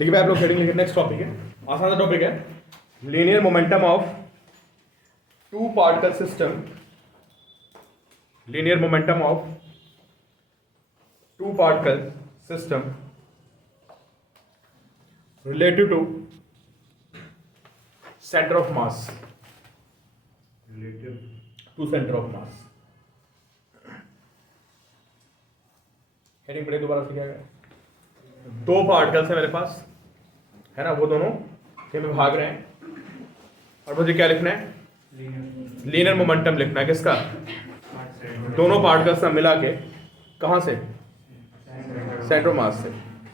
देखिए भाई आप लोग हेडिंग लिखे, नेक्स्ट टॉपिक है, आसान सा टॉपिक है, linear momentum of two particle system, linear momentum of two particle system relative to center of mass, relative to center of mass। Heading पढ़े दोबारा से क्या है? दो पार्टिकल्स है मेरे पास, है ना, वो दोनों ये में भाग रहे हैं और मुझे क्या लिखना है? लीनियर मोमेंटम लिखना है। किसका? दोनों पार्टिकल्स का मिला के, कहाँ से? सेंटर ऑफ मास से।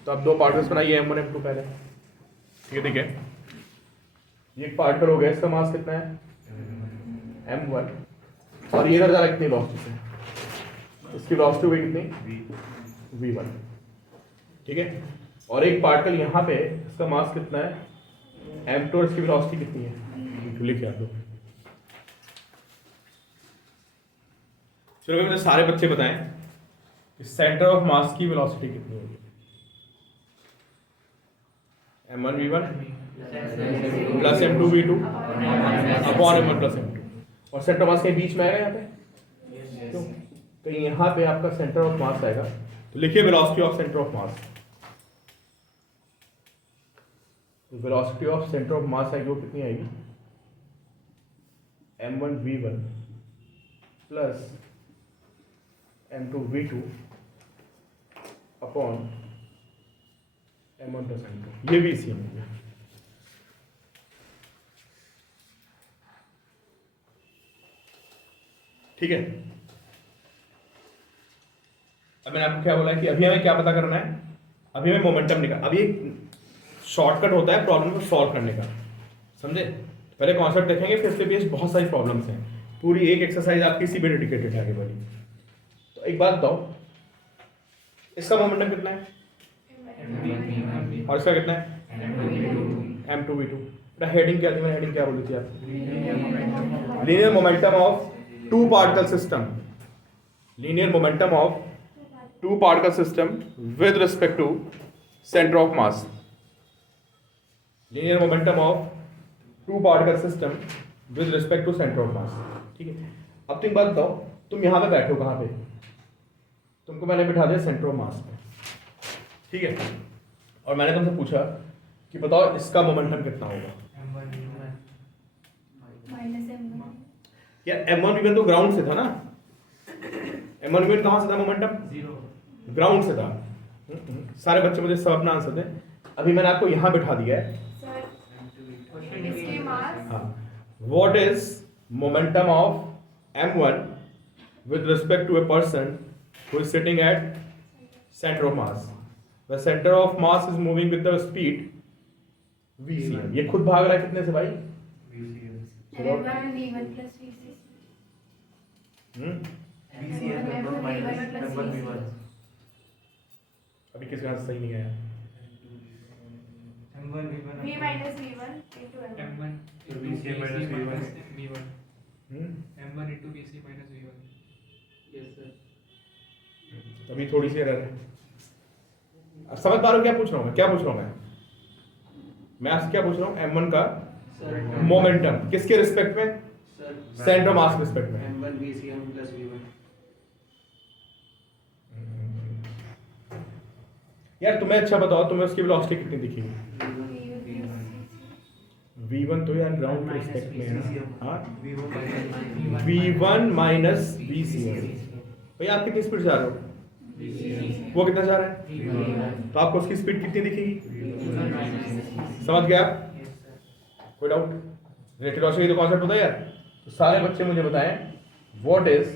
तो अब दो पार्टिकल्स बनाइए M1 M2 पहले, ठीक है। ये एक पार्टिकल हो गया, इसका मास कितना है? M1, और ये इधर जा रहा है कितनी वेलोसिटी से? इसकी वेलोसिटी हुई कितनी? V1, ठीक है। और एक पार्टिकल यहाँ पे, इसका मास कितना है? M2, और इसकी वेलोसिटी कितनी है? V2। लिखे आप लोग। चलो मुझे सारे बच्चे बताएं कि सेंटर ऑफ मास की वेलोसिटी कितनी होगी? M1 V1 plus M2 V2 upon M1 plus M2, और सेंटर ऑफ मास के बीच में आएगा यहाँ पे, क्यों? कहीं यहाँ पे आपका सेंटर ऑफ मास आएगा, तो लिखिए velocity of centre of mass. तो velocity of centre of mass आएगी, वो कितनी आएगी? M1 V1 plus M2 V2 upon M1 plus M2, ये भी इसी में। ठीक है। अब मैंने आपको क्या बोला है कि अभी हमें क्या पता करना है? अभी हमें मोमेंटम निकाल, अभी एक शॉर्टकट होता है प्रॉब्लम को सॉल्व करने का, समझे? पहले कॉन्सेप्ट देखेंगे, फिर से बेस बहुत सारी प्रॉब्लम्स हैं, पूरी एक एक्सरसाइज आपकी इसी पे डेडिकेटेड है आगे वाली। तो एक बात बताओ, इसका मोमेंटम कितना है? और इसका कितना है? M2 V2। हेडिंग क्या थी? मैंने हेडिंग क्या बोली थी आपको? Linear momentum of two particle system, linear momentum of two particle system with respect to centre of mass, linear momentum of two particle system with respect to centre of mass, ठीक है। अब तुम बात बताओ, तुम यहाँ पे बैठे हो, कहाँ पे? तुमको मैंने बिठा दिया सेंटर ऑफ मास पे, ठीक है, और मैंने तुमसे पूछा कि बताओ इसका मोमेंटम कितना होगा? यार M1 V1 तो ग्राउंड से था ना, M1 V1 कहाँ से था मोमेंटम? ग्राउंड से था। सारे बच्चे मुझे सब अपना आंसर दें। अभी मैंने आपको यहाँ बिठा दिया है, हाँ, what is momentum of M1 with respect to a person who is sitting at center of mass? The center of mass is moving with the speed VCM। ये खुद भाग रहा है कितने से भाई? अभी किसी का सही नहीं आया। अभी थोड़ी सी एरर है। अब समझ पा रहे हो क्या पूछ रहा हूँ मैं? क्या पूछ रहा हूँ मैं आपसे क्या पूछ रहा हूँ? M1 का मोमेंटम किसके रिस्पेक्ट में? सेंटर ऑफ मास रिस्पेक्ट में। M1 VCM plus V1। यार तुम्हें अच्छा बताओ, तुम्हें उसकी वेलोसिटी कितनी दिखेगी? V1 तो यार ग्राउंड के रिस्पेक्ट में है ना, हाँ, V1 माइनस VCM। भैया आप कितनी स्पीड जा रहे हो? वो कितना जा रहा है? तो आपको उसकी स्पीड कितनी दिखेगी? समझ गया आप? कोई डाउट? रिलेटिव वेलोसिटी तो कॉन्सेप्ट होता है यार। तो सारे बच्चे मुझे बताएं, what is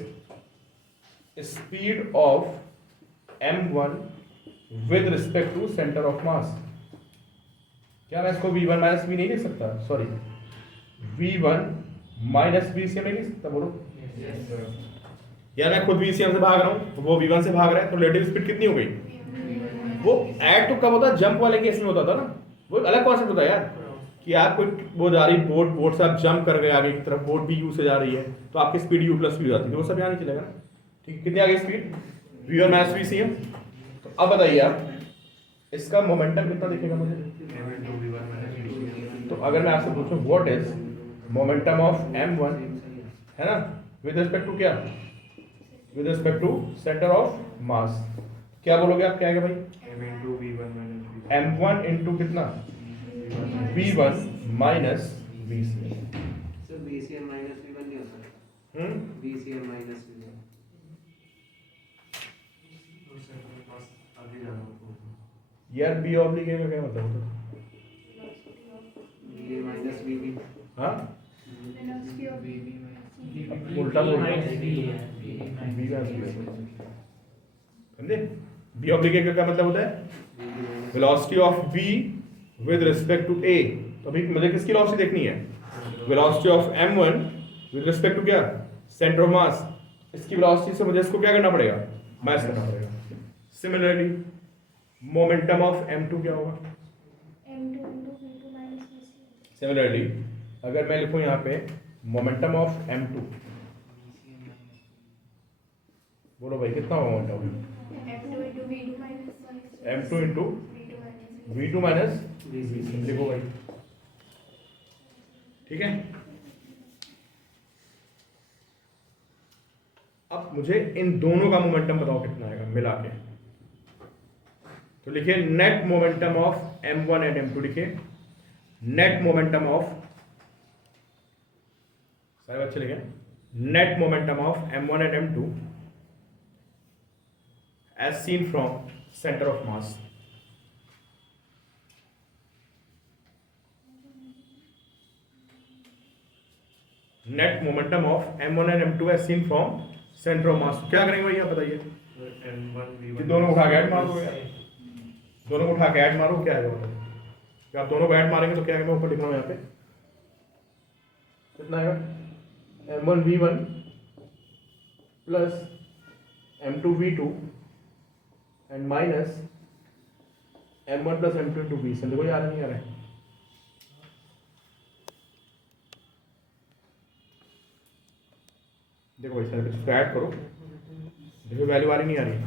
speed of M1 with respect to centre of mass? क्या मैं इसको V1 माइनस V नहीं लिख सकता? सॉरी, V1 माइनस V से नहीं लिख सकता? बोलो यार, मैं खुद VCM से भाग रहा हूँ, तो वो V1 से भाग रहा है, तो रिलेटिव स्पीड कितनी हो गई? वो ऐड तो कब होता? जंप वाले केस में होता था ना, वो एक अलग कॉन्सेप्ट होता है यार, कि आप कोई वो जा रही बोट से आप जंप कर गए आगे की तरफ, बोट भी U से जा रही है, तो आपकी स्पीड U प्लस V हो जाती है, वो सब यहाँ नहीं चलेगा ना, ठीक है। कितनी आ गई स्पीड? V1 minus VCM। तो अब बताइए आप, इसका मोमेंटम कितना दिखेगा मुझे? तो अगर मैं आपसे पूछूं what is momentum of m1, है ना, विद रिस्पेक्ट टू क्या? With respect to centre of mass, क्या बोलोगे आप? क्या आएगा भाई? m1 इंटू कितना? v1 minus vcm। Sir VCM minus V1 नहीं होता। VCM minus V1। यार बी ऑब्लिक ए का क्या मतलब होता है? ये माइनस VB। हाँ उल्टा बोल रहे हैं। बी समझे? बी ऑब्लिक ए का क्या मतलब होता है? Velocity of B with respect to A. तो अभी मुझे किसकी वेलोसिटी देखनी है? Velocity of m1 with respect to क्या? Centre of mass. इसकी वेलोसिटी से मुझे इसको क्या करना पड़ेगा? मैच करना पड़ेगा। सिमिलरली मोमेंटम ऑफ m2 क्या होगा? सिमिलरली अगर मैं लिखूं यहाँ पे मोमेंटम ऑफ m2, बोलो भाई कितना होगा momentum? m2 into v2 minus लिखो भाई, ठीक है। अब मुझे इन दोनों का मोमेंटम बताओ कितना आएगा मिला के। तो लिखिए net momentum of m1 and m2, लिखिए नेट मोमेंटम ऑफ, सारे बच्चे लिखे net momentum of m1 and m2 as seen from centre of mass. Net momentum of m1 and m2 as seen from centre of mass. क्या करेंगे भैया बताइए? दोनों को उठा के ऐड मारो यार, दोनों को उठा के ऐड मारो, क्या आएगा? आप दोनों को ऐड मारेंगे तो क्या आएगा? मैं ऊपर लिख रहा हूँ यहाँ पे, कितना आएगा? m1 v1 plus m2 v2 and minus m1 plus m2 into v। देखो यार नहीं आ रहा है। देखो भाई सर इसको ऐड करो, देखो वैल्यू आ रही नहीं आ रही?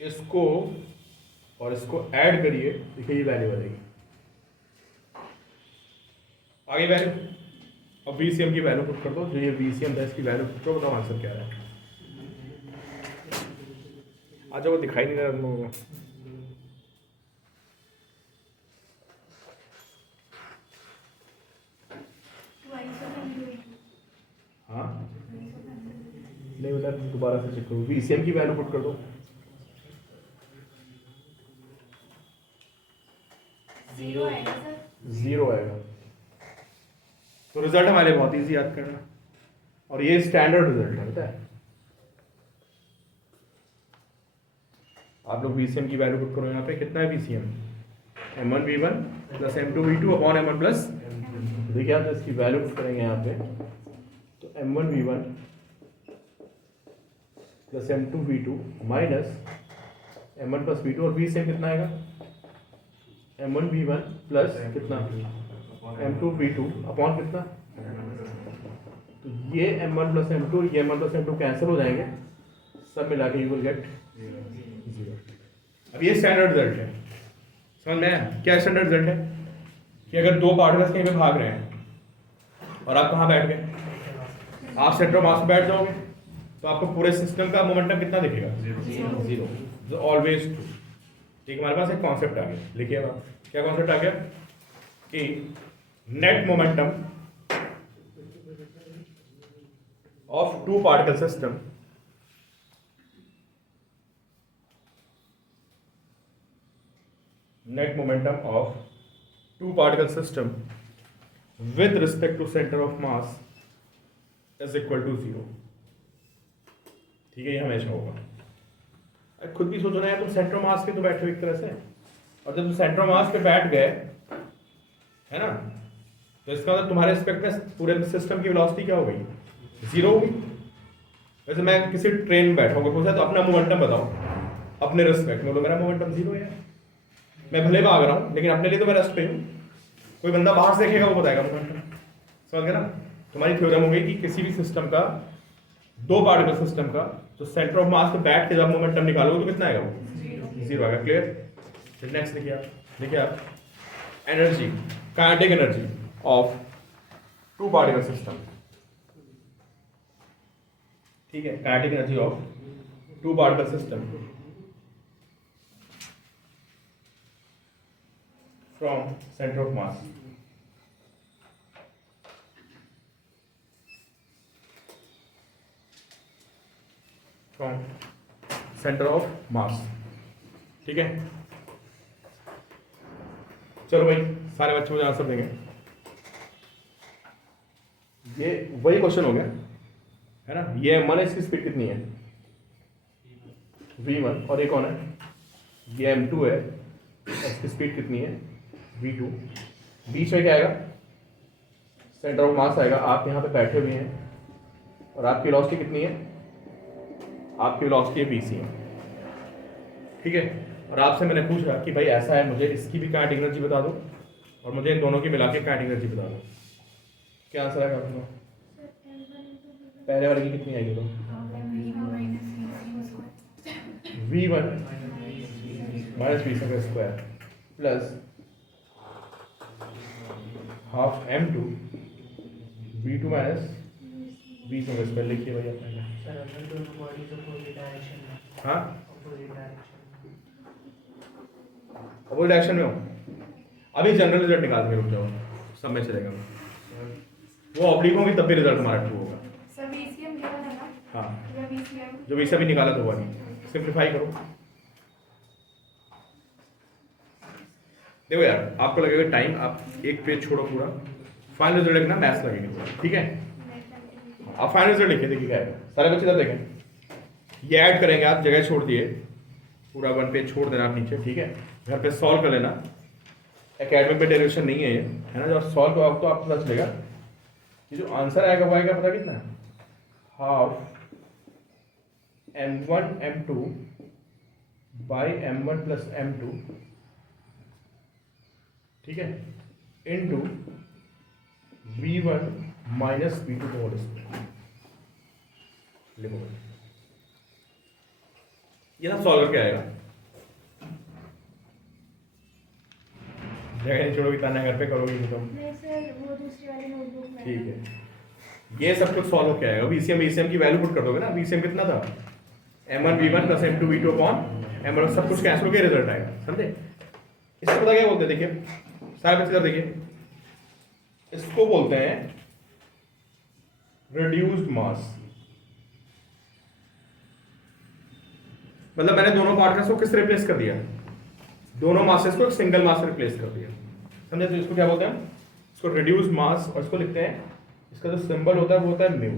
इसको और इसको ऐड करिए, देखिए ये वैल्यू आ जाएगी। आगे वैल्यू, अब VCM की वैल्यू पुट कर दो, जो ये VCM था इसकी वैल्यू पुट करो, बताओ आंसर क्या है। अच्छा वो दिखाई नहीं दे रहा तुम लोगों को। हाँ नहीं बता, दोबारा से चेक करो, VCM की वैल्यू पुट कर दो। जीरो आएगा। तो रिजल्ट हमारे बहुत इजी याद करना, और ये स्टैंडर्ड रिजल्ट है, पता है। आप लोग VCM की वैल्यू पुट करो यहाँ पे, कितना है VCM? m1 v1 plus m2 v2 upon m1 plus, देखिए आप इसकी वैल्यू पुट करेंगे यहाँ पे, तो m1 v1 plus m2 v2 minus m1 plus v2, और VCM कितना आएगा? m1 v1 प्लस कितना m2 v2 अपॉन कितना? तो ये m1 प्लस m2, ये m1 प्लस m2 कैंसिल हो जाएंगे, सब मिला के यू विल गेट 0। अब ये स्टैंडर्ड रिजल्ट है, समझ में आया? क्या स्टैंडर्ड रिजल्ट है कि अगर दो पार्टिकल्स कहीं पे भाग रहे हैं और आप कहाँ बैठ गए? आप सेंटर ऑफ मास पे बैठ जाओगे, तो आपको पूरे सिस्टम का मोमेंटम कितना दिखेगा? जीरो। Always true. ठीक, हमारे पास एक कॉन्सेप्ट आ गया, लिखिए आप क्या कॉन्सेप्ट आ गया कि net momentum of two particle system net momentum of two particle system with respect to center of mass is equal to 0। ठीक है, ये हमेशा होगा। खुद भी सोचो ना यार, तुम सेंटर ऑफ मास पे तो बैठे हो एक तरह से, और जब तुम सेंटर ऑफ मास पे बैठ गए, है ना, तो इसका मतलब तुम्हारे रिस्पेक्ट में पूरे सिस्टम की वेलोसिटी क्या हो गई? 0 होगी। वैसे मैं किसी ट्रेन में बैठा होगा पूछा तो अपना मोमेंटम बताओ अपने रिस्पेक्ट में, बोलो मेरा मोमेंटम 0 है, मैं भले भाग रहा हूँ लेकिन अपने लिए तो मैं रेस्ट पे हूँ। कोई बंदा बाहर से देखेगा वो बताएगा मोमेंटम, समझ गए ना? तुम्हारी थ्योरम हो गई कि किसी भी सिस्टम का, दो पार्टिकल सिस्टम का, जो सेंटर ऑफ मास पे बैठ के जब मोमेंटम निकालोगे तो कितना आएगा वो? 0 आएगा। क्लियर? फिर नेक्स्ट देखिए आप energy, kinetic energy of two particle system. ठीक है, kinetic energy of two particle system from centre of mass. From centre of mass. ठीक है, चलो भाई सारे बच्चों मुझे आंसर देंगे। ये वही क्वेश्चन हो गया है ना। ये M1 इसकी स्पीड कितनी है? V1। और ये कौन है? ये M2 है, इसकी स्पीड कितनी है? V2। बीच में क्या आएगा? सेंटर ऑफ मास आएगा। आप यहाँ पे बैठे हुए हैं और आपकी वेलोसिटी कितनी है? आपकी वेलोसिटी है BC है। ठीक है, और आपसे मैंने पूछा कि भाई ऐसा है, मुझे इसकी भी काइनेटिक एनर्जी बता दो और मुझे इन दोनों की मिला के काइनेटिक एनर्जी बता दो। क्या आंसर आएगा आपका? पहले वाले की कितनी आएगी? तो V1 माइनस V का square plus half M2 V2 minus V का स्क्वायर। लिखिए भाई अपने। हाँ, अपोजिट डायरेक्शन में हो। अभी जनरल रिजल्ट निकाल के रुक जाओ, सब में चलेगा। वो ऑब्लिक होगी तब भी रिजल्ट हमारा ट्रू होगा। हाँ, जो वैसा भी निकाला तो हुआ नहीं। सिंप्लीफाई करो। देखो यार, आपको लगेगा टाइम, आप एक पेज छोड़ो पूरा, फाइनल रिजल्ट लिखना, मैथ्स लगेगी पूरा। ठीक है, आप फाइनल रिजल्ट लिखिए, देखिए क्या है। सारे बच्चे तब देखें, ये ऐड करेंगे, आप जगह छोड़ दिए, पूरा 1 पेज छोड़ देना आप नीचे। ठीक है, घर पे सॉल्व कर लेना। एकेडमिक में डेरिवेशन नहीं है ये, है ना। जब सॉल्व करोगे तो आपको पता चलेगा कि जो आंसर आएगा वो आएगा, पता कितना? Half M1 M2 by M1 plus M2। ठीक है, इनटू V1 माइनस V2 का होल स्क्वायर। लिखो, ये ना सॉल्व करके आएगा। जगह नहीं छोड़ोगी, ताना घर पे करोगी तुम। वो दूसरी वाली नोटबुक में। ठीक है, ये सब कुछ सॉल्व होके आएगा। VCM की वैल्यू पुट कर दोगे ना। VCM कितना था? M1 V1 plus M2 V2 upon M1। सब कुछ कैंसिल होकर रिजल्ट आएगा, समझे? इसको पता क्या बोलते हैं? देखिए सारे बच्चे देखिए, इसको बोलते हैं रिड्यूस्ड मास। मतलब मैंने दोनों पार्टिकल्स को किससे रिप्लेस कर दिया? दोनों मासेस को एक सिंगल मास से रिप्लेस कर दिया, समझे? तो इसको क्या बोलते हैं? इसको रिड्यूस्ड मास। और इसको लिखते हैं, इसका जो सिंबल होता है वो होता है म्यू।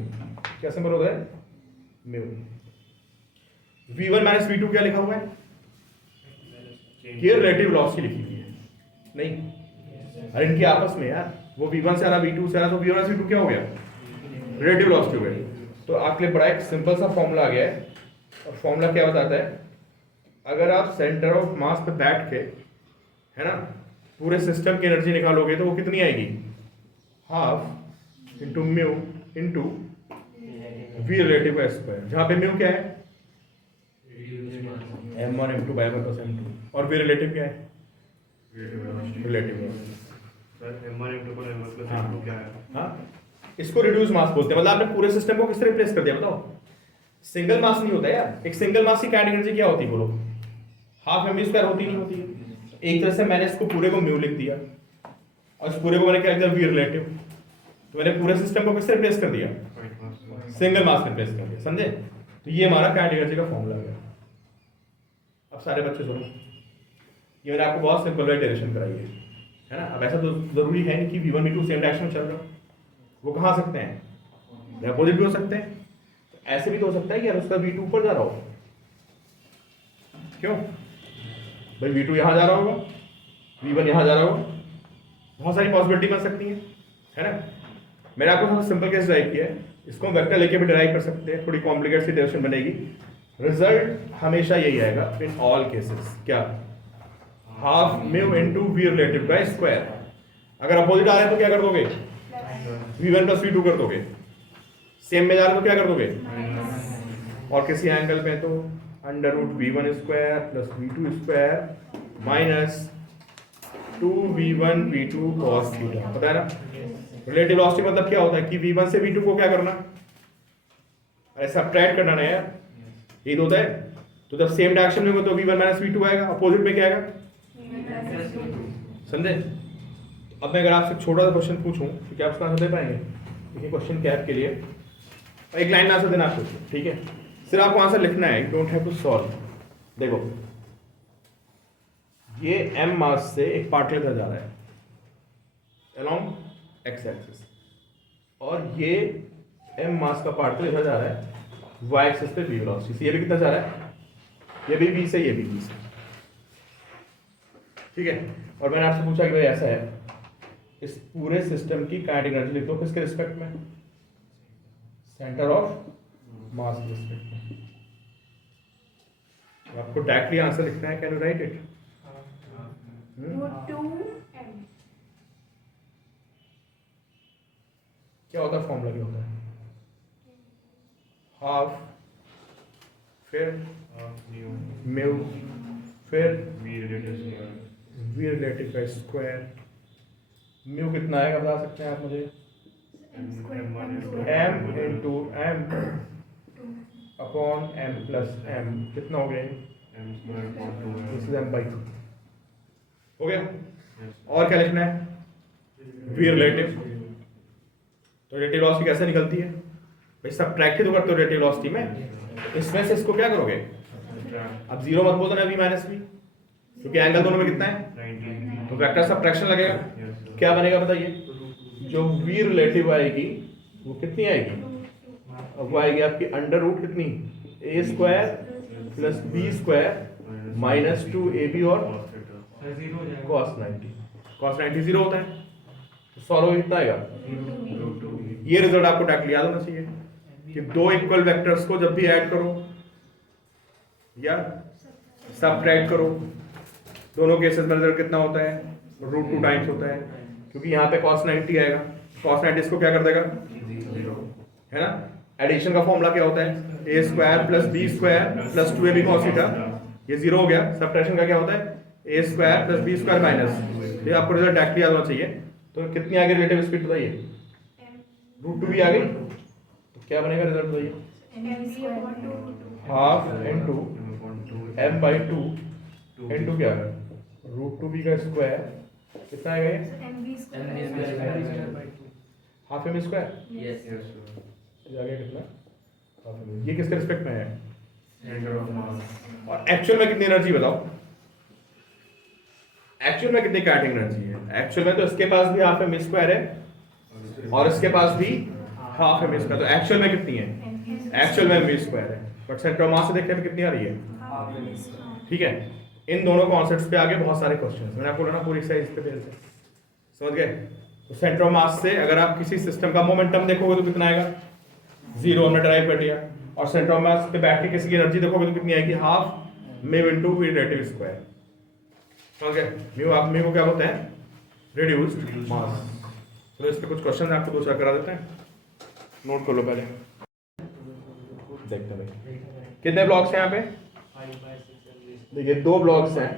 क्या सिंबल होता है? म्यू। V1 माइनस V2 क्या लिखा हुआ है? ये रिलेटिव वेलोसिटी लिखी हुई है नहीं? अरे इनकी आपस में यार, वो V1 से आ रहा, V2 से आ रहा, तो V1 V2 क्या हो गया? रिलेटिव वेलोसिटी हो गई। तो आपके लिए बड़ा एक सिंपल सा फॉर्मूला आ गया है। और फॉर्मूला क्या बताता है? अगर आप सेंटर ऑफ मास पे बैठ के, है ना, पूरे सिस्टम की एनर्जी निकालोगे तो वो कितनी आएगी? Half into mu into V relative का स्क्वायर, जहाँ पे म्यू क्या है? M1 M2 by 1 plus M2। और V रिलेटिव क्या है? रिलेटिव। हाँ, इसको रिड्यूस मास बोलते हैं। मतलब आपने पूरे सिस्टम को किससे रिप्लेस कर दिया? बताओ। सिंगल मास नहीं होता यार। एक सिंगल मास की काइनेटिक एनर्जी क्या होती है बोलो? हाफ mv स्क्वायर होती नहीं होती है। एक तरह से मैंने इसको पूरे को म्यू लिख दिया और इस पूरे को मैंने क्या लिख दिया? V relative. तो मैंने पूरे सिस्टम को किससे रिप्लेस कर दिया? सिंगल मास रिप्लेस कर दिया, समझे? तो ये हमारा काइनेटिक एनर्जी का फॉर्मूला है। अब सारे बच्चे सुनो, ये मैंने आपको बहुत सिंपल वे डेरिवेशन कराई है ना। अब ऐसा तो जरूरी है नहीं कि V1 V2 सेम डायरेक्शन में चल रहा हो। वो कहाँ सकते हैं? अपोजिट भी हो सकते हैं। ऐसे भी तो हो सकता है कि यार उसका V2 ऊपर जा रहा हो। क्यों भाई? V2 यहाँ जा रहा होगा, V1 यहाँ जा रहा होगा। बहुत सारी पॉसिबिलिटी बन सकती है ना। मैंने आपको सबसे सिंपल केस ड्राइव किया है। इसको हम वेक्टर लेके भी ड्राइव कर सकते हैं। थोड़ी कॉम्प्लिकेटेड सी डेरिवेशन बनेगी। रिजल्ट हमेशा यही आएगा इन ऑल केसेस। क्या? Half mu into V relative का स्क्वायर। अगर अपोजिट आ रहे हैं तो क्या कर दोगे? V1 प्लस V2 कर दोगे, सेम में जा रहे तो क्या कर दोगे, और किसी एंगल पे तो under root V1 square plus V2 square minus 2V1 V2 cos theta. पता है ना रिलेटिव वेलोसिटी मतलब क्या होता है कि V1 से V2 को क्या करना, अरे सब्ट्रैक्ट करना ना यार, यही तो होता है। तो जब सेम डायरेक्शन में हो तो V1 माइनस V2 आएगा, अपोजिट में क्या आएगा, समझे। अब मैं अगर आपसे छोटा सा क्वेश्चन पूछूं तो क्या आप उसका आंसर दे पाएंगे, देखिए क्वेश्चन कैप के लिए एक लाइन में आंसर देना आपको, ठीक है, सिर्फ आपको आंसर लिखना है, you don't have to solve. देखो ये m मास से एक पार्टिकल इधर जा रहा है अलोंग x एक्सिस, और ये m मास का पार्टिकल इधर जा रहा है y एक्सिस पे v वेलोसिटी से। ये भी कितना जा रहा है, ये भी v से, ये भी v से, ठीक है। और मैंने आपसे पूछा कि भाई ऐसा है, इस पूरे सिस्टम की काइनेटिक एनर्जी लिख दो किसके रिस्पेक्ट में, सेंटर ऑफ मास के रिस्पेक्ट में। आपको डायरेक्टली आंसर लिखना है, कैन यू राइट इट, क्या होता है फॉर्मूला, क्या होता है, हाफ फिर म्यू फिर वी रिलेटिव का स्क्वायर। म्यू कितना आएगा बता सकते हैं आप मुझे, m into m upon m plus m, कितना हो गया, m/2 हो गया। और क्या लिखना है, वी रिलेटिव। तो रिलेटिव वेलोसिटी कैसे निकलती है भाई, सब्ट्रैक्ट ही तो करते हो रिलेटिव वेलोसिटी में, इसमें से इसको क्या करोगे, अब जीरो मत बोल देना v माइनस v, क्योंकि एंगल दोनों में कितना है, तो वेक्टर सब्ट्रैक्शन लगेगा, क्या बनेगा बताइए, जो v रिलेटिव आएगी वो कितनी आएगी, वो आएगी आपकी अंडर रूट कितनी, a square plus b square minus 2ab और cos 90 जीरो होता है, तो सॉल्व कितना आएगा, ये रिजल्ट आपको डायरेक्टली याद होना चाहिए कि दो इक्वल वेक्टर्स को जब भी ऐड करो या सबट्रैक्ट करो, दोनों केसेस में रिजल्ट कितना होता है, √2 टाइम्स होता है, क्योंकि यहाँ पे cos 90 आएगा, cos 90 इसको क्या कर देगा, है ना। एडिशन का फॉर्मूला क्या होता है, a square plus b square plus 2ab cos theta, ये जीरो हो गया। सब्ट्रैक्शन का क्या होता है, a square plus b square minus, ये आपको रिजल्ट डायरेक्टली याद होना चाहिए। तो कितनी आ गई रिलेटिव स्पीड बताइए, √2 भी आ गई, तो क्या बनेगा रिजल्ट बताइए, हाफ इनटू m/2 इनटू क्या है, √2b का स्क्वायर, कितना आएगा ये, हाफ m स्क्वायर, ये आ गया कितना, ये किसके रिस्पेक्ट में है, और एक्चुअल में कितनी एनर्जी बताओ, एक्चुअल में कितनी काइनेटिक एनर्जी है, एक्चुअल में तो इसके पास भी हाफ m स्क्वायर है और इसके पास भी हाफ m स्क्वायर, तो एक्चुअल में कितनी है, एक्चुअल में m स्क्वायर है, बट सेंटर ऑफ मास से देखने में कितनी आ रही है, ठीक है। इन दोनों कॉन्सेप्ट्स पे आगे बहुत सारे क्वेश्चंस, मैंने आपको बोला ना पूरी एक्सरसाइज पे बेस्ड है, समझ गए। तो सेंटर ऑफ मास से अगर आप किसी सिस्टम का मोमेंटम देखोगे तो कितना आएगा, जीरो, हमने ड्राइव कर दिया, और सेंटर ऑफ मास पे बैठ के किसी की एनर्जी देखोगे तो कितनी आएगी, half mu into v relative square, समझ गए। म्यू को क्या बोलते हैं, रिड्यूस्ड मास। तो इस पे कुछ क्वेश्चन आपको दूसरा करा देते हैं, नोट कर लो पहले, देखते हैं कितने ब्लॉक्स हैं यहाँ पे, देखिए 2 ब्लॉक्स हैं,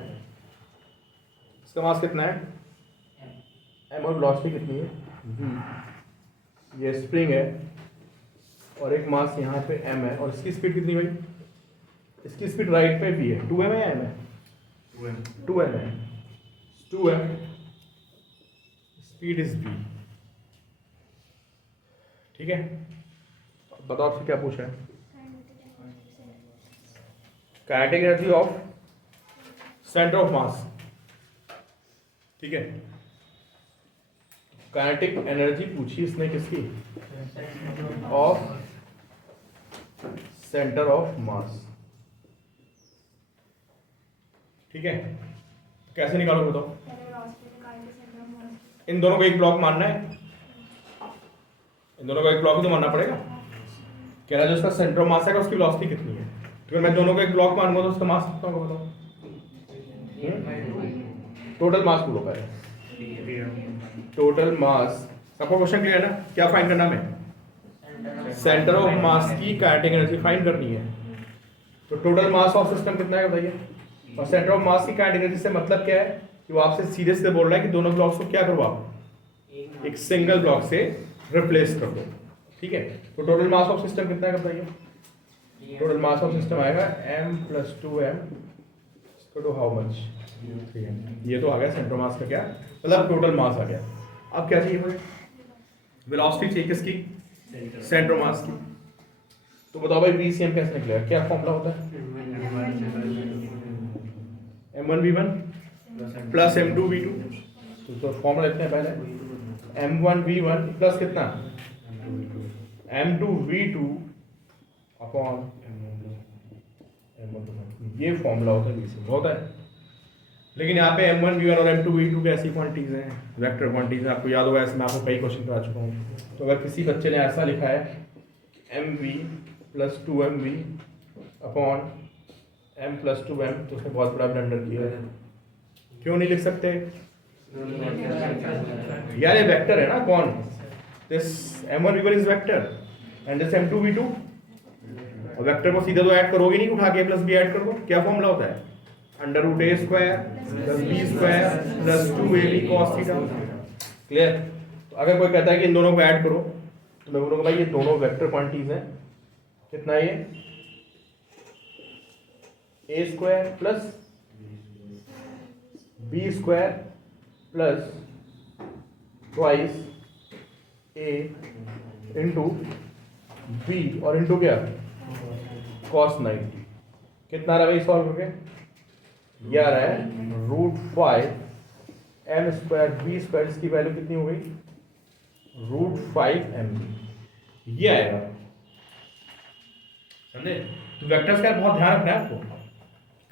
इसका मास कितना है, m, और वेलोसिटी कितनी है v, ये स्प्रिंग है, और एक मास यहाँ पे m है, और इसकी स्पीड कितनी भाई, इसकी स्पीड राइट पे v है, 2m है या m है, 2m है, 2m, स्पीड इज v, ठीक है। बताओ आपसे क्या पूछा है, kinetic energy of centre of mass, ठीक है। काइनेटिक एनर्जी पूछी इसने किसकी, ऑफ सेंटर ऑफ मास, ठीक है। कैसे निकालोगे बताओ, इन दोनों को एक ब्लॉक मानना है, इन दोनों को एक ब्लॉक ही तो मानना पड़ेगा, कह रहा है जो उसका सेंटर ऑफ मास है उसकी वेलोसिटी कितनी है, तो मैं दोनों को एक ब्लॉक मानूंगा तो उसका मास कितना होगा बताओ, टोटल मास बोलो पहले, टोटल मास सबको क्वेश्चन क्लियर है ना? क्या फाइंड करना हमें? सेंटर ऑफ मास की काइनेटिक एनर्जी फाइंड करनी है। तो टोटल मास ऑफ सिस्टम कितना है बताइए? और सेंटर ऑफ मास की काइनेटिक एनर्जी से मतलब क्या है कि वो आपसे सीधे सीधे बोल रहा है कि दोनों ब्लॉक्स को क्या करो आप, एक सिंगल ब्लॉक से रिप्लेस कर दो। ठीक है, तो टोटल मास ऑफ सिस्टम कितना है बताइए? टोटल मास ऑफ सिस्टम आएगा m + 2m to how much? 3m। ये तो आ गया सेंटर मास का क्या मतलब टोटल मास आ गया। अब क्या चाहिए मुझे? वेलोसिटी चाहिए किसकी? सेंटर मास की। तो बताओ भाई VCM कैसे निकलेगा? क्या फॉर्मूला होता है? m1v1 plus m2v2। तो फॉर्मूला लिखते हैं पहले, m1v1 प्लस कितना, m2v2 अपॉन m1। ये फॉर्मूला होता है VCM होता है। लेकिन यहाँ पे m1v1 और m2v2 की ऐसी क्वांटिटीज हैं, वेक्टर क्वांटिटीज, आपको याद होगा, ऐसे मैं आपको कई क्वेश्चन करा चुका हूँ। तो अगर किसी बच्चे ने ऐसा लिखा है mv + 2mv upon m + 2m, तो उसने बहुत बड़ा ब्लंडर किया है। क्यों नहीं लिख सकते यार? ये वेक्टर है ना, कौन? This m1v1 is vector and this m2v2। और वेक्टर को सीधे तो ऐड करोगे नहीं, उठा के +b ऐड कर दो। क्या फॉर्मूला होता है? √a² + b² + 2ab cos theta. Clear? तो अगर कोई कहता है कि इन दोनों को ऐड करो, तो मैं बोलूँगा भाई ये दोनों वेक्टर क्वांटिटीज हैं। कितना है ये? a² + b² + twice a into b और इंटू क्या? cos 90। कितना रहा भाई सॉल्व करके? ये आ रहा है √5 m² b², इसकी वैल्यू कितनी हो गई? √5 mb। ये आएगा, समझे? तो वेक्टर्स का बहुत ध्यान रखना है आपको।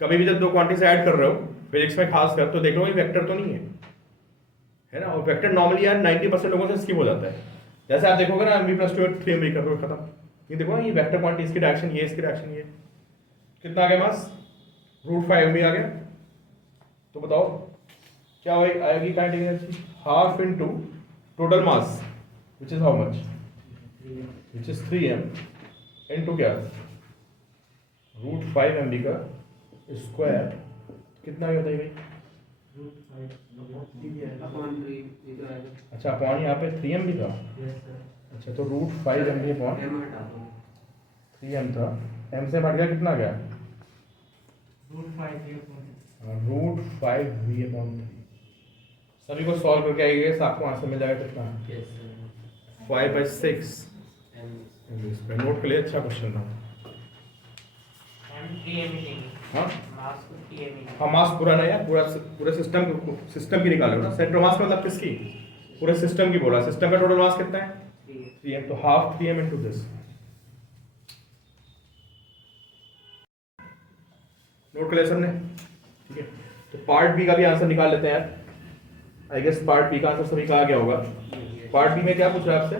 कभी भी जब दो क्वांटिटीज ऐड कर रहे हो फिजिक्स में खास कर, तो देख लो ये वेक्टर तो नहीं है ना? और वेक्टर नॉर्मली यार 90% लोगों से स्किप हो जाता है। जैसे आप देखोगे ना mv + 2 3mv कर दो, खत्म। ये देखो ना, ये वेक्टर क्वांटिटी, इसकी डायरेक्शन ये, इसकी डायरेक्शन ये। कितना आ गया मास? √5 mv आ गया। तो बताओ क्या आएगी kinetic energy? Half into total mass which is how much? Which is 3m into क्या? √5 mv का स्क्वायर। कितना आ गया बताइए भाई? अच्छा, अपॉन यहाँ पे 3m भी था। अच्छा, तो √5 mv अपॉन 3m था। m से हट गया, कितना आ गया? √5v upon 3। सभी को सॉल्व करके आइएगा, आपको आंसर मिल जाएगा कितना? 5/6। नोट के लिए अच्छा क्वेश्चन था। हाँ हाँ, मास पूरा नहीं है, पूरे सिस्टम की निकालो ना। सेंटर मास का मतलब किसकी? पूरे सिस्टम की बोला। सिस्टम का टोटल मास कितना है? 3m। तो half 3m into this. Note कर लिया सबने? ठीक है, तो पार्ट बी का भी आंसर निकाल लेते हैं यार। आई गेस पार्ट बी का आंसर सभी का आ गया होगा। पार्ट बी में क्या पूछ रहा है आपसे?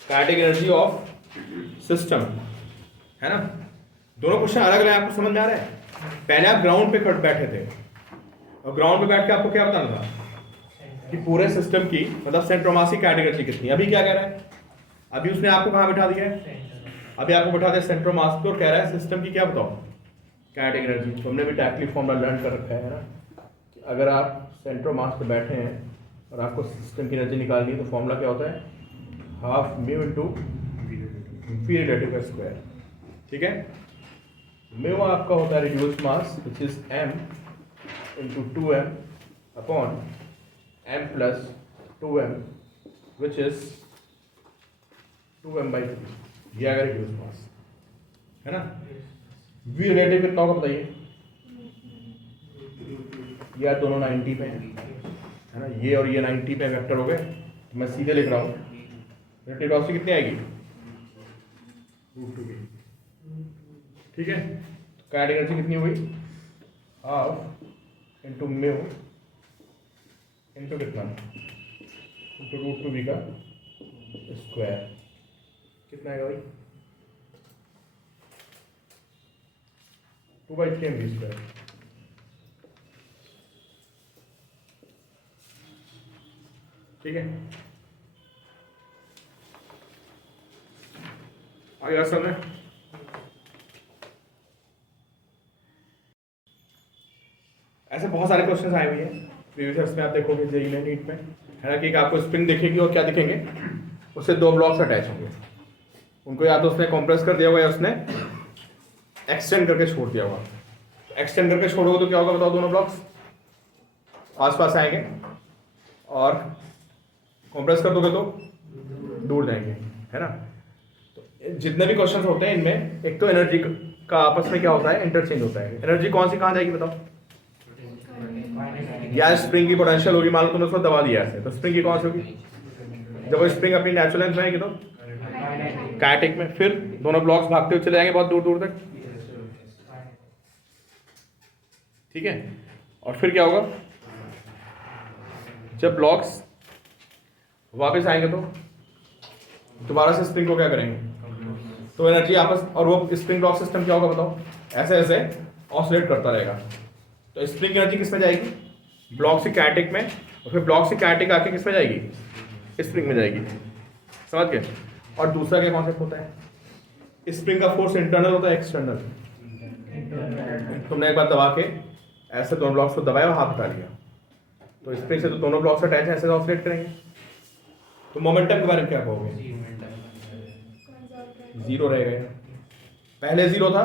काइनेटिक एनर्जी ऑफ सिस्टम, है ना? दोनों क्वेश्चन अलग अलग, आपको समझ में आ रहा है? पहले आप ग्राउंड पे बैठे थे, और ग्राउंड पे बैठ के आपको क्या बताना था कि पूरे सिस्टम की मतलब सेंटर मास की काइनेटिक एनर्जी कितनी। अभी क्या कह रहा है? अभी उसने आपको कहाँ बिठा दिया है? अभी आपको बिठा दिया सेंटर मास पे, और कह रहा है सिस्टम की क्या बताओ काइनेटिक एनर्जी। तो हमने भी टैक्टली फॉर्मूला लर्न कर रखा है ना, कि अगर आप सेंटर मास पे बैठे हैं और आपको सिस्टम की एनर्जी निकालनी है, तो फॉर्मूला क्या होता है? Half mu into v relative का स्क्वायर। ठीक है, म्यू आपका होता है reduced mass which is m into 2m upon m + 2m which is 2m/3। ये अगर रिड्यूस्ड मास है ना। v रिलेटिव कितना होगा बताइए? यार दोनों 90 पे है ना, ये और ये 90 पे वेक्टर हो गए। तो मैं सीधे लिख रहा हूँ, रिलेटिव वेलोसिटी कितनी आएगी? √2। ठीक है, तो काइनेटिक एनर्जी कितनी हुई? हाफ इंटू म्यू इंटू कितना? इंटू √2v का स्क्वायर। कितना आएगा भाई? 2/3mv²। ठीक है, आगे बात समझ में? ऐसे बहुत सारे क्वेश्चन आए हुए हैं प्रीवियस ईयर्स में, आप देखोगे जेईई में, नीट में, है ना, कि एक आपको स्प्रिंग दिखेगी और क्या दिखेंगे, उससे दो ब्लॉक्स अटैच होंगे, उनको या तो उसने कॉम्प्रेस कर दिया होगा या उसने एक्सटेंड करके छोड़ दिया होगा। एक्सटेंड करके छोड़ोगे तो क्या होगा बताओ, दोनों ब्लॉक्स आस पास आएंगे, और कॉम्प्रेस कर दोगे तो दूर जाएंगे, है ना। तो जितने भी क्वेश्चन होते हैं इनमें, एक तो एनर्जी का आपस में क्या होता है, इंटरचेंज होता है। एनर्जी कौन सी कहाँ जाएगी बताओ, या स्प्रिंग की पोटेंशियल होगी, मान लो तुमने उसको दबा दिया ऐसे, तो स्प्रिंग की कौन सी होगी, जब वो स्प्रिंग अपनी नेचुरल लेंथ में आएगी तो काइनेटिक में, फिर दोनों ब्लॉक्स भागते हुए चले जाएंगे बहुत दूर दूर तक, ठीक है। और फिर क्या होगा, जब ब्लॉक्स वापस आएंगे तो दोबारा से स्प्रिंग को क्या करेंगे, तो एनर्जी आपस, और वो स्प्रिंग ब्लॉक सिस्टम क्या होगा बताओ, ऐसे ऐसे ऑसिलेट करता रहेगा। तो स्प्रिंग की एनर्जी किस में जाएगी, ब्लॉक से काइनेटिक में, और फिर ब्लॉक से काइनेटिक आके किस में जाएगी, स्प्रिंग में जाएगी, समझ गए। और दूसरा क्या कॉन्सेप्ट होता है, स्प्रिंग का फोर्स इंटरनल होता है एक्सटर्नल। तुमने एक बार दबा के ऐसे दोनों ब्लॉक्स को दबाया और हाथ हटा लिया, तो स्प्रिंग से तो दोनों ब्लॉक्स अटैच हैं, ऐसे ऑसिलेट करेंगे। तो मोमेंटम के बारे में क्या कहोगे, जीरो रहेगा। पहले जीरो था,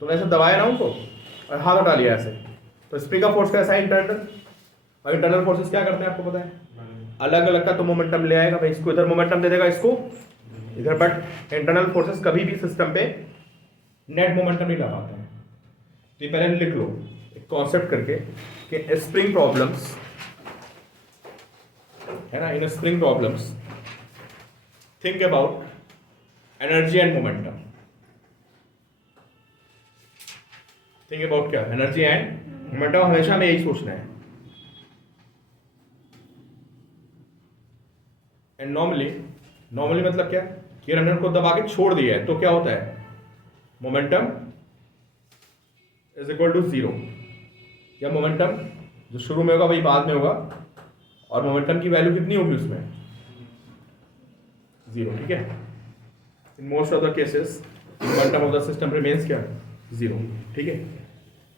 तुमने ऐसे दबाया ना उनको और हाथ हटा लिया ऐसे, तो स्प्रिंग का फोर्स कैसा है, इंटरनल। और इंटरनल फोर्सेस क्या करते हैं आपको पता है, अलग अलग का तो मोमेंटम ले आएगा भाई, इसको इधर मोमेंटम दे देगा, इसको इधर, बट इंटरनल फोर्सेस कभी भी सिस्टम पे नेट मोमेंटम नहीं ला पाते हैं। तो ये पहले लिख लो एक कॉन्सेप्ट करके कि स्प्रिंग प्रॉब्लम्स, है ना, इन spring problems think about energy and momentum. Think about क्या, एनर्जी एंड मोमेंटम, हमेशा हमें यही सोचना है। एंड नॉर्मली मतलब क्या, कि हमने उनको दबा के छोड़ दिया है तो क्या होता है, momentum is equal to zero, या मोमेंटम जो शुरू में होगा वही बाद में होगा, और मोमेंटम की वैल्यू कितनी होगी उसमें, जीरो, ठीक है। In most of the cases momentum of the system remains क्या, जीरो, ठीक है।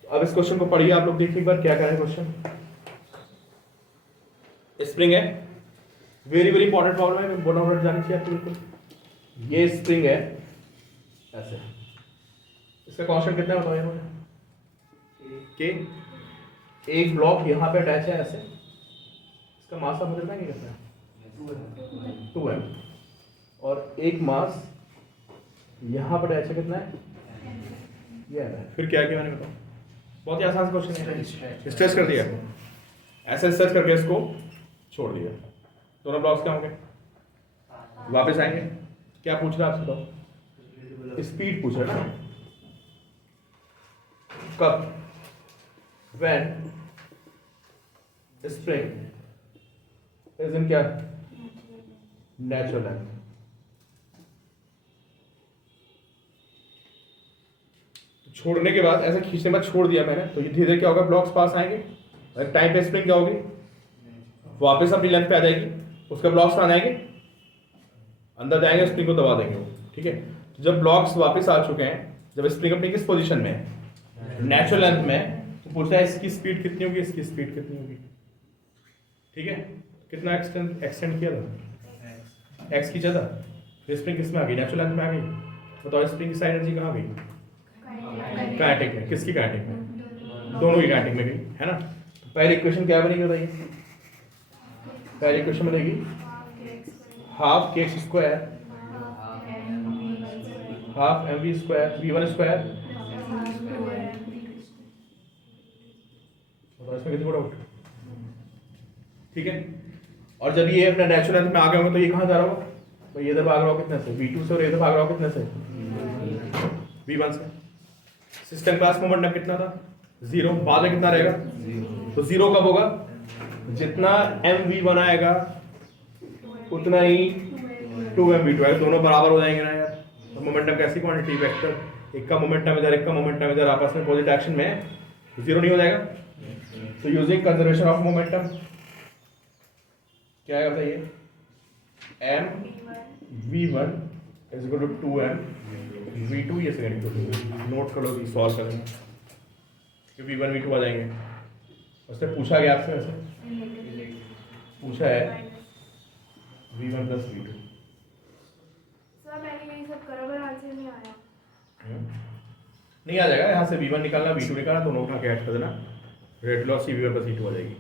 तो अब इस क्वेश्चन को पढ़िए आप लोग, देखिए एक बार क्या करें क्वेश्चन। स्प्रिंग है, वेरी वेरी इंपॉर्टेंट प्रॉब्लम है, बोला वर्ड जानी चाहिए आपको बिल्कुल। ये स्प्रिंग है ऐसे, इसका कांस्टेंट कितना बताओ यार मुझे, के एक ब्लॉक यहाँ पे अटैच है ऐसे, इसका मास आप मुझे बताएंगे कितना है, 2m, और एक मास यहाँ पर अटैच है कितना है, ये है। फिर क्या किया मैंने बताओ, बहुत ही आसान क्वेश्चन है, स्ट्रेच कर दिया, ऐसे स्ट्रेच करके इसको छोड़ दिया, दोनों ब्लॉक्स क्या होंगे, वापस आएंगे। क्या पूछ रहा है आपसे बताओ, स्पीड पूछ रहा है ना, कब, when spring is in क्या, नेचुरल लेंथ। छोड़ने के बाद ऐसे खींचने के बाद छोड़ दिया मैंने, तो ये धीरे धीरे क्या होगा, ब्लॉक्स पास आएंगे, और टाइम पे स्प्रिंग क्या होगी, वापस अपनी लेंथ पे आ जाएगी, उसके ब्लॉक्स कहाँ आएंगे, अंदर जाएंगे, स्प्रिंग को दबा देंगे वो, ठीक है। तो जब ब्लॉक्स वापस आ चुके हैं, जब स्प्रिंग अपनी किस पोजीशन में है, नेचुरल लेंथ में, तो पूछता है इसकी स्पीड कितनी होगी, इसकी स्पीड कितनी होगी, ठीक है। कितना एक्सटेंड किया था, एक्स खींचा था, फिर स्प्रिंग किस में आ गई, नेचुरल लेंथ में आ गई। बताओ स्प्रिंग की साइड एनर्जी कहाँ गई, काइनेटिक में, किसकी काइनेटिक में, दोनों की काइनेटिक में गई, है ना। तो पहली इक्वेशन क्या बनेगी बताइए, पहली इक्वेशन बनेगी हाफ के x square half m v square v1 square, इसमें कितनी डाउट, ठीक है। और जब ये अपना नेचुरल लेंथ में आ गए होंगे तो ये कहाँ जा रहा होगा, तो ये इधर भाग रहा होगा कितने से, v2 से, और इधर भाग रहा होगा कितने से, v1 से। सिस्टम क्लास मोमेंटम कितना था, जीरो, बाद में कितना रहेगा, तो जीरो कब होगा, जितना mv1 आएगा उतना ही 2mv2 आएगा, दोनों बराबर हो जाएंगे ना यार। तो मोमेंटम कैसी क्वांटिटी, वेक्टर, एक का मोमेंटम इधर, एक का मोमेंटम इधर, आपस में अपोजिट एक्शन में, जीरो नहीं हो जाएगा। तो यूजिंग कंजर्वेशन ऑफ मोमेंटम, क्या है बताइए, m v1 is equal to 2m v2, ये सेकंड इक्वेशन नोट कर लो, सॉल्व कर लेना कि v1 v2 आ जाएंगे। उससे पूछा गया आपसे, वैसे पूछा है v1 प्लस v2। सर मैंने यही सब करा पर आंसर नहीं आया। नहीं आ जाएगा, यहाँ से v1 निकालना v2 निकालना, दोनों का ऐड कर देना, रेट लॉस ही v1 प्लस v2 आ जाएगी।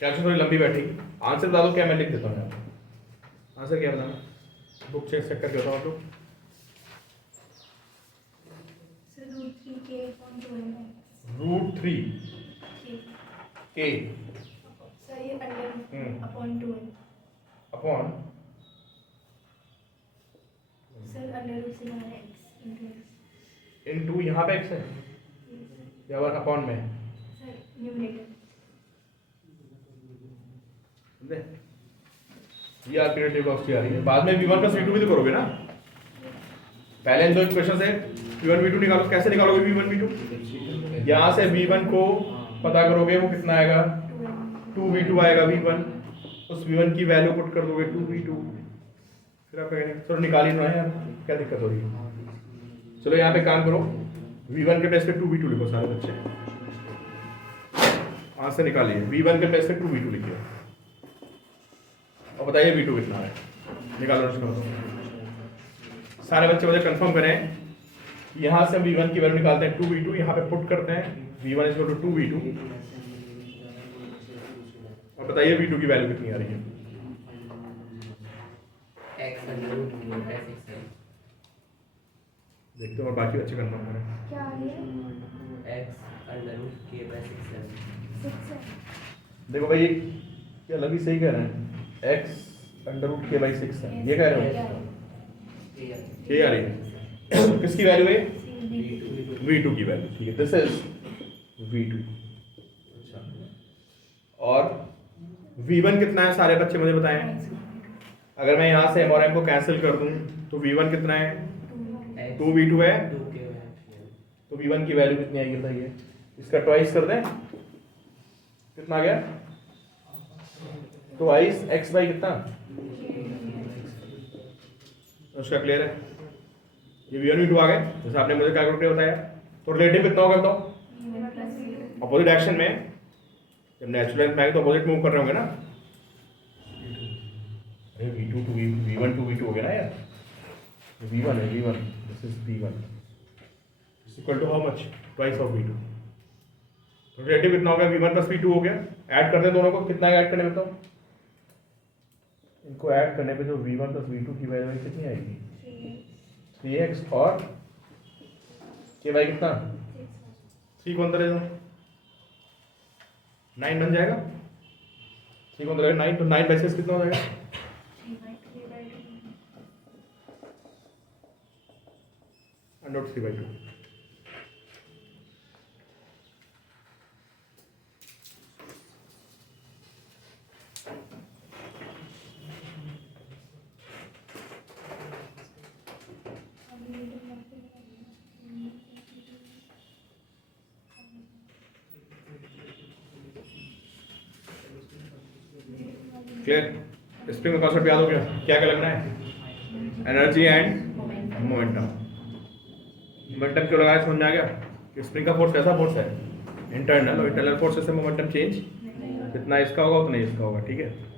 कैल्कुलेशन थोड़ी लंबी बैठेगी। आंसर बता दो क्या, मैं लिख देता हूँ यहाँ पे। आंसर क्या बताना, बुक चेक करके बताओ आप लोग। सर रूट 3 के सर ये under upon 2 upon sir under root से बाहर x इंटू x इनटू, यहाँ पे x है या वन अपॉन में, सर न्यूमरेटर समझे? ये अल्टरनेटिव वेलोसिटी आ रही है। बाद में v1 प्लस v2 भी तो करोगे ना, पहले इन दो इक्वेशन से v1 v2 निकालो। कैसे निकालोगे v1 v2? यहाँ से v1 को पता करोगे, वो कितना आएगा, 2v2 आएगा v1, उस v1 की वैल्यू पुट कर दोगे 2v2, फिर आप कहेंगे चलो निकाल ही रहे हैं यार, क्या दिक्कत हो रही है। चलो यहाँ पे काम करो, v1 के प्लेस पे 2v2 लिखो सारे बच्चे, आंसर निकालिए। v1 के प्लेस पे 2v2 लिखिए और बताइए v2 कितना है, निकालो इसको। सारे बच्चे मुझे कंफर्म करें, यहाँ से हम v1 की वैल्यू निकालते हैं 2v2, यहाँ पे पुट करते हैं v1 is equal to 2v2 और बताइए v2 की वैल्यू कितनी आ रही है। देखते हो और बाकी बच्चे कंफर्म करें। क्या आ रही है? x है। देखो भाई ये अलग ही सही कह रहे हैं, x अंडर रूट k/6 है, ये कह रहे हो ये आ रही है। किसकी वैल्यू है? v2 की वैल्यू, ठीक है, दिस इज v2। और v1 कितना है सारे बच्चे मुझे बताएं। अगर मैं यहाँ से m और m को कैंसिल कर दूं तो v1 कितना है, 2v2 है, तो v1 की वैल्यू कितनी आएगी बताइए। इसका ट्वाइस कर दें, कितना आ गया, ट्वाइस x बाई कितना, उसका क्लियर है। ये v1 v2 आ गए, जैसे आपने मुझे कैलकुलेटर बताया। तो रिलेटिव कितना होगा बताओ, अपोजिट डायरेक्शन में, जब नेचुरल में आएगा तो अपोजिट मूव कर रहे होंगे ना। अरे v2 to v1 to v2 हो गया ना यार, v1 है v1, this is v1 is equal to how much, twice of v2। तो रिलेटिव कितना हो गया, v1 प्लस v2 हो गया। ऐड कर दें दोनों को, कितना ऐड करने में बताओ, इनको ऐड करने पे जो v1 प्लस v2 की वैल्यू कितनी आएगी, 3x और के बाई कितना, 3 को अंदर ले दो, 9 बन जाएगा। 3 को अंदर 9, तो 9 बाई 6 कितना हो जाएगा, अंडर 3/2। क्लियर? स्प्रिंग का कॉन्सेप्ट याद हो गया, क्या क्या लगना है, एनर्जी एंड मोमेंटम। मोमेंटम क्यों लगाया समझ में आ गया कि स्प्रिंग का फोर्स कैसा फोर्स है, इंटरनल, और इंटरनल फोर्स से मोमेंटम चेंज कितना इसका होगा उतना इसका होगा, ठीक है।